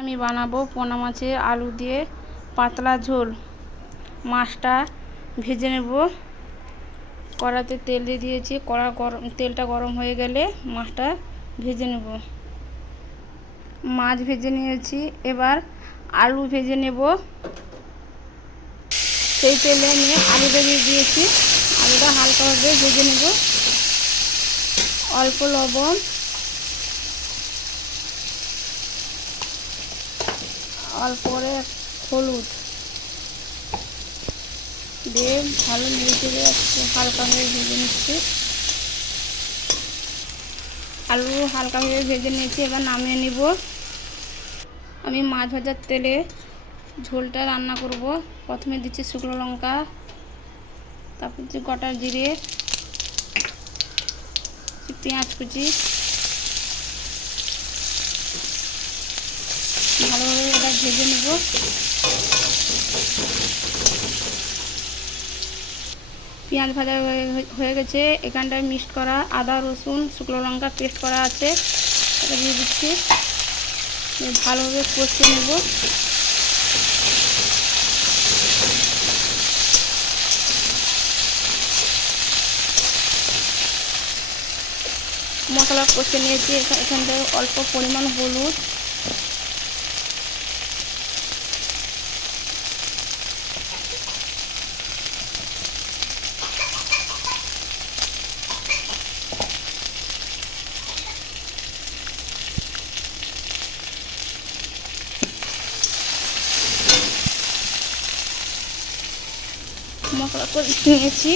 আমি বানাবো পোনা মাছের আলু দিয়ে পাতলা ঝোল। মাছটা ভেজে নেব। কড়াতে তেল দিয়ে দিয়েছি, তেলটা গরম হয়ে গেলে মাছটা ভেজে নেব। মাছ ভেজে নিয়েছি, এবার আলু ভেজে নেব। সেই তেলে নিয়ে আলুটা দিয়ে দিয়েছি, আলুটা হালকাভাবে ভেজে নেব। অল্প লবণ, অল্প করে হলুদ দিয়ে ভালো নেড়ে চেড়ে হালকাভাবে ভেজে নিচ্ছি। আলু হালকাভাবে ভেজে নিয়েছি, এবার নামিয়ে নিব। আমি মাছ ভাজার তেলে ঝোলটা রান্না করব। প্রথমে দিচ্ছি শুকনো লঙ্কা, তারপর দিচ্ছি গোটা জিরে, পেঁয়াজ কুচি, ভালোভাবে এটা ভেজে নেব। পেঁয়াজ ভাজা হয়ে গেছে। এখানটায় মিক্সড করা আদা রসুন শুকনো লঙ্কা পেস্ট করা আছে, এটা দিয়ে দিচ্ছি। ভালোভাবে কষিয়ে নেব। মশলা কষে নিয়েছি, এখানটায় অল্প পরিমাণ হলুদ, মশলা কষে নিয়েছি,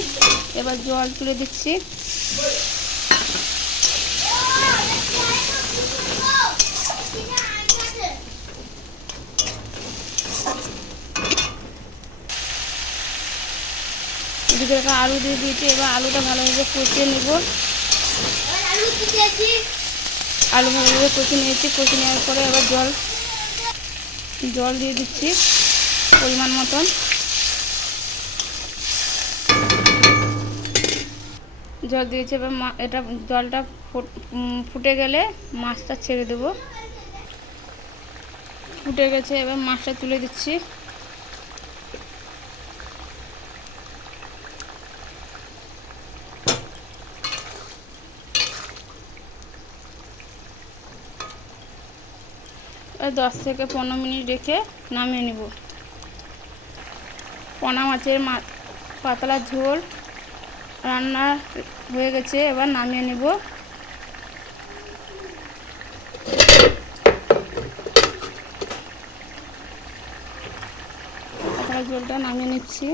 এবার জল তুলে দিচ্ছি। এদিকে আলু দিয়ে দিয়েছি, এবার আলুটা ভালোভাবে কষিয়ে নেব। আলু ভালোভাবে কষিয়ে নিয়েছি, কষিয়ে নেওয়ার পরে এবার জল দিয়ে দিচ্ছি পরিমাণ মতন। জল দিয়েছি, এবার এটা জলটা ফুটে গেলে মাছটা ছেড়ে দেব। ফুটে গেছে, এবার মাছটা তুলে দিচ্ছি। ওই 10 থেকে 15 মিনিট রেখে নামিয়ে নেব। পোনা মাছের পাতলা ঝোল রান্না হয়ে গেছে, এবার নামিয়ে নেব। পাতলা ঝোলটা নামিয়ে নিচ্ছি।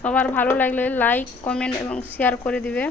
সবার ভালো লাগলে লাইক কমেন্ট এবং শেয়ার করে দিবে।